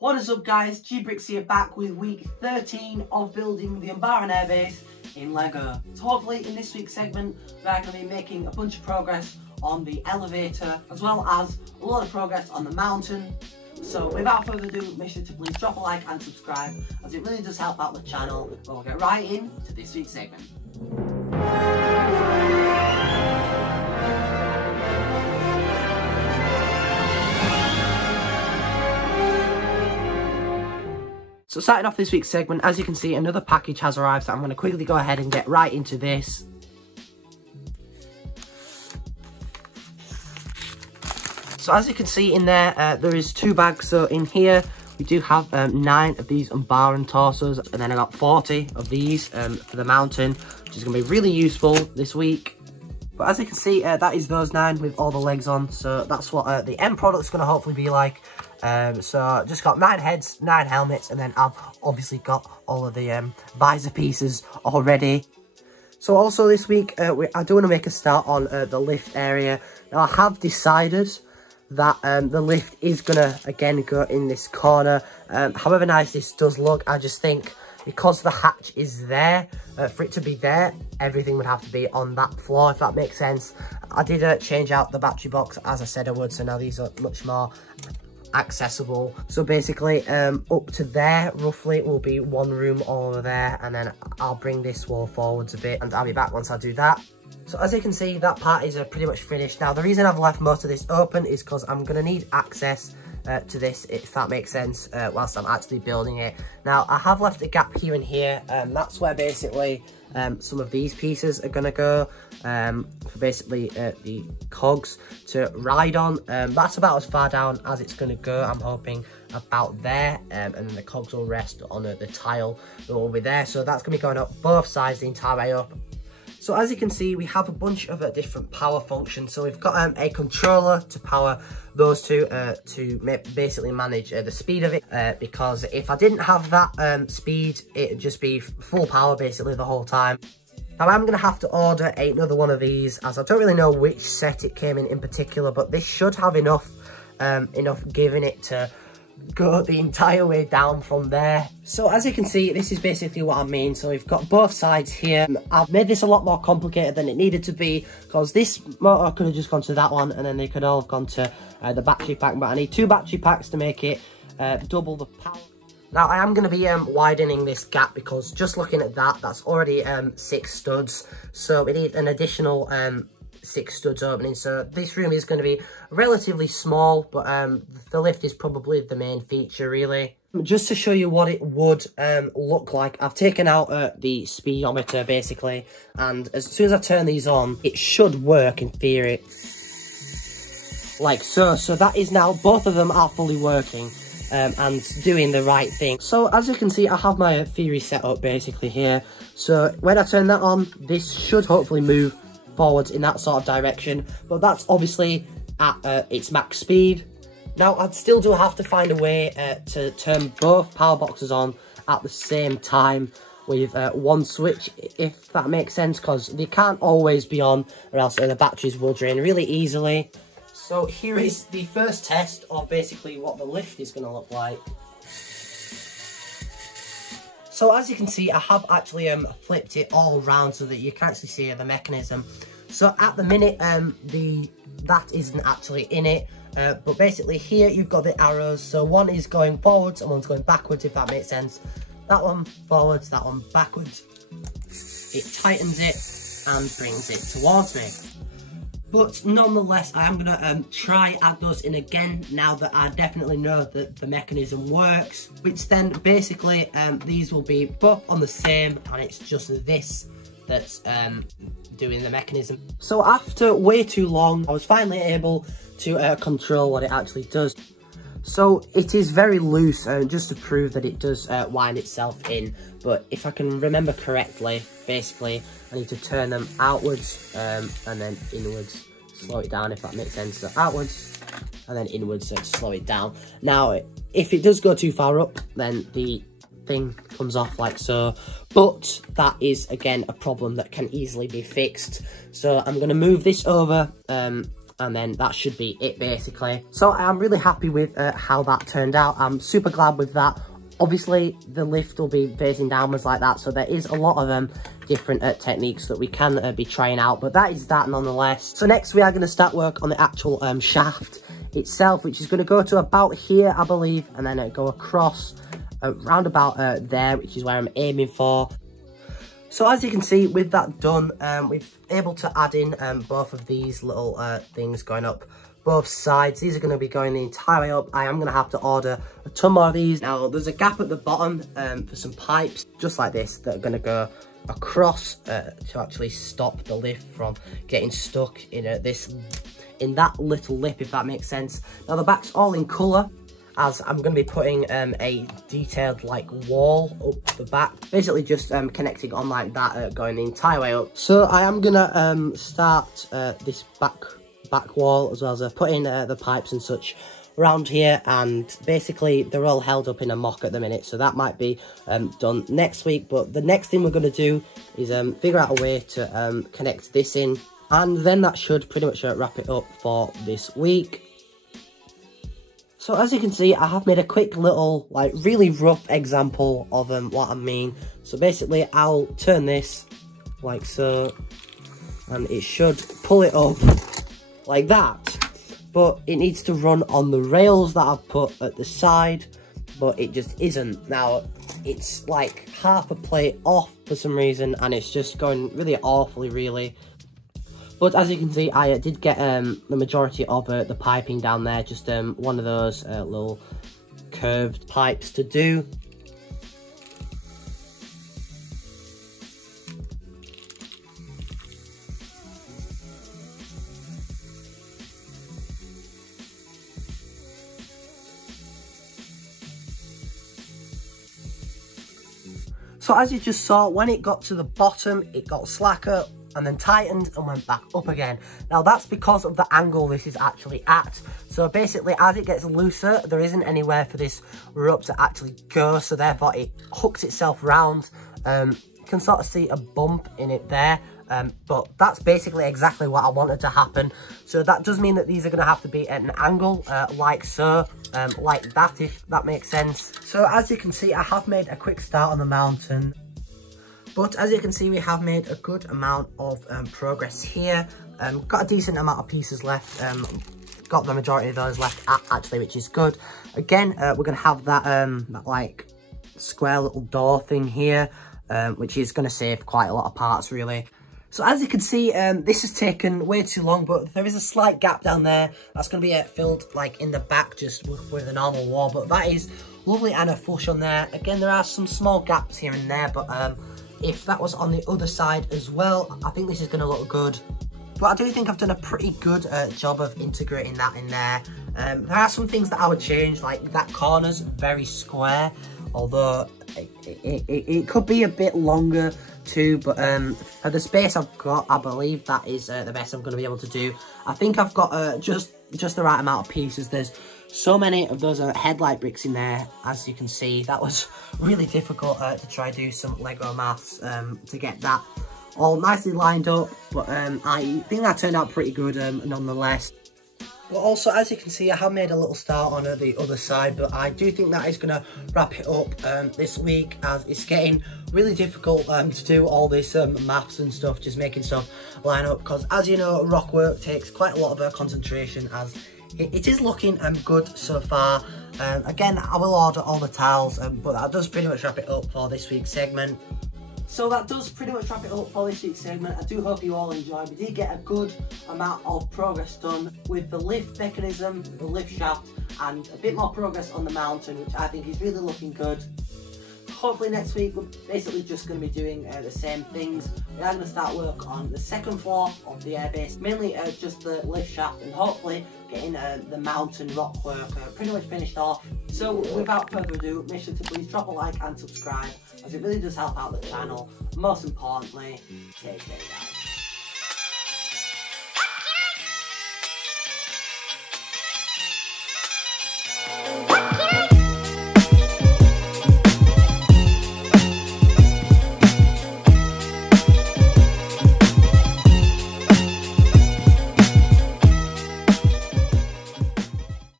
What is up guys, Brix here back with week 13 of building the Umbaran Airbase in LEGO. So hopefully in this week's segment we're going to be making a bunch of progress on the elevator as well as a lot of progress on the mountain. So without further ado, make sure to please drop a like and subscribe as it really does help out the channel. But we'll get right into this week's segment. So starting off this week's segment, as you can see, another package has arrived, so I'm going to quickly go ahead and get right into this. So as you can see in there, there is 2 bags. So in here, we do have 9 of these Umbaran torsos, and then I got 40 of these for the mountain, which is going to be really useful this week. But as you can see, that is those 9 with all the legs on, so that's what the end product's going to hopefully be like. So just got 9 heads, 9 helmets, and then I've obviously got all of the visor pieces already. So also this week, I do want to make a start on the lift area. Now I have decided that the lift is going to again go in this corner. However nice this does look, I just think because the hatch is there, for it to be there, everything would have to be on that floor, if that makes sense. I did change out the battery box as I said I would, so now these are much more accessible. So basically up to there roughly will be one room over there, and then I'll bring this wall forwards a bit and I'll be back once I do that. So as you can see, that part is pretty much finished. Now the reason I've left most of this open is because I'm going to need access to this, if that makes sense, whilst I'm actually building it. Now I have left a gap here and here, that's where basically some of these pieces are going to go for basically the cogs to ride on. That's about as far down as it's going to go, I'm hoping, about there, and then the cogs will rest on the tile that will be there. So that's going to be going up both sides the entire way up. So as you can see, we have a bunch of different power functions. So we've got a controller to power those two to basically manage the speed of it, because if I didn't have that speed, it would just be full power basically the whole time. Now I'm going to have to order another one of these, as I don't really know which set it came in particular, but this should have enough giving it to go the entire way down from there. So as you can see, this is basically what I mean. So we've got both sides here. I've made this a lot more complicated than it needed to be, because this motor could have just gone to that one and then they could all have gone to the battery pack, but I need 2 battery packs to make it double the power. Now I am going to be widening this gap, because just looking at that, that's already 6 studs, so we need an additional 6 studs opening. So this room is going to be relatively small, but the lift is probably the main feature really. Just to show you what it would look like, I've taken out the speedometer basically, and as soon as I turn these on, it should work in theory like so. So that is now, both of them are fully working and doing the right thing. So as you can see, I have my theory set up basically here. So when I turn that on, this should hopefully move forwards in that sort of direction, but that's obviously at its max speed. Now I'd still do have to find a way to turn both power boxes on at the same time with one switch, if that makes sense, because they can't always be on, or else the batteries will drain really easily. So here is the first test of basically what the lift is going to look like. So as you can see, I have actually flipped it all around so that you can actually see the mechanism. So at the minute, that isn't actually in it, but basically here you've got the arrows. So one is going forwards and one's going backwards, if that makes sense. That one forwards, that one backwards. It tightens it and brings it towards me. But nonetheless, I am going to try add those in again now that I definitely know that the mechanism works. Which then basically, these will be both on the same, and it's just this that's doing the mechanism. So after way too long, I was finally able to control what it actually does. So it is very loose, just to prove that it does wind itself in. But if I can remember correctly, basically I need to turn them outwards and then inwards, slow it down, if that makes sense. So outwards and then inwards to slow it down. Now if it does go too far up, then the thing comes off like so, but that is again a problem that can easily be fixed. So I'm going to move this over and then that should be it basically. So I'm really happy with how that turned out. I'm super glad with that. Obviously the lift will be facing downwards like that, so there is a lot of different techniques that we can be trying out, but that is that nonetheless. So next we are going to start work on the actual shaft itself, which is going to go to about here, I believe, and then go across round about there, which is where I'm aiming for. So as you can see, with that done, we've able to add in both of these little things going up both sides. These are going to be going the entire way up. I am going to have to order a ton more of these. Now there's a gap at the bottom for some pipes just like this that are going to go across to actually stop the lift from getting stuck in in that little lip, if that makes sense. Now the back's all in colour, as I'm going to be putting a detailed like wall up the back, basically just connecting on like that, going the entire way up. So I am going to start this back wall, as well as put in the pipes and such around here, and basically they're all held up in a mock at the minute, so that might be done next week. But the next thing we're going to do is figure out a way to connect this in, and then that should pretty much wrap it up for this week. So as you can see, I have made a quick little, like, really rough example of what I mean. So basically, I'll turn this like so, and it should pull it up like that. But it needs to run on the rails that I've put at the side, but it just isn't. Now, it's like half a plate off for some reason, and it's just going really awfully, really. But as you can see, I did get the majority of the piping down there, just one of those little curved pipes to do. So as you just saw, when it got to the bottom, it got slacker and then tightened and went back up again. Now that's because of the angle this is actually at. So basically, as it gets looser, there isn't anywhere for this rope to actually go, so therefore it hooks itself round. You can sort of see a bump in it there, but that's basically exactly what I wanted to happen. So that does mean that these are going to have to be at an angle like so, like that, if that makes sense. So as you can see, I have made a quick start on the mountain. But as you can see, we have made a good amount of progress here. Got a decent amount of pieces left. Got the majority of those left actually, which is good. Again, we're going to have that, that like square little door thing here, which is going to save quite a lot of parts really. So as you can see, this has taken way too long, but there is a slight gap down there. That's going to be filled like in the back just with a normal wall, but that is lovely and a flush on there. Again, there are some small gaps here and there, but if that was on the other side as well, I think this is going to look good. But I do think I've done a pretty good job of integrating that in there. There are some things that I would change, like that corner's very square, although it could be a bit longer too, but for the space I've got, I believe that is the best I'm going to be able to do. I think I've got just the right amount of pieces. There's so many of those headlight bricks in there, as you can see. That was really difficult to try do some Lego maths to get that all nicely lined up, but I think that turned out pretty good nonetheless. But also, as you can see, I have made a little start on the other side, but I do think that is going to wrap it up this week, as it's getting really difficult to do all this maths and stuff, just making stuff line up, because as you know, rock work takes quite a lot of concentration, as it is looking good so far. Again, I will order all the tiles, but that does pretty much wrap it up for this week's segment. So that does pretty much wrap it up for this week's segment. I do hope you all enjoyed. We did get a good amount of progress done with the lift mechanism, the lift shaft, and a bit more progress on the mountain, which I think is really looking good. Hopefully next week we're basically just going to be doing the same things. We are going to start work on the second floor of the airbase, mainly just the lift shaft, and hopefully getting the mountain rock work pretty much finished off. So without further ado, make sure to please drop a like and subscribe, as it really does help out the channel. Most importantly, stay safe, guys.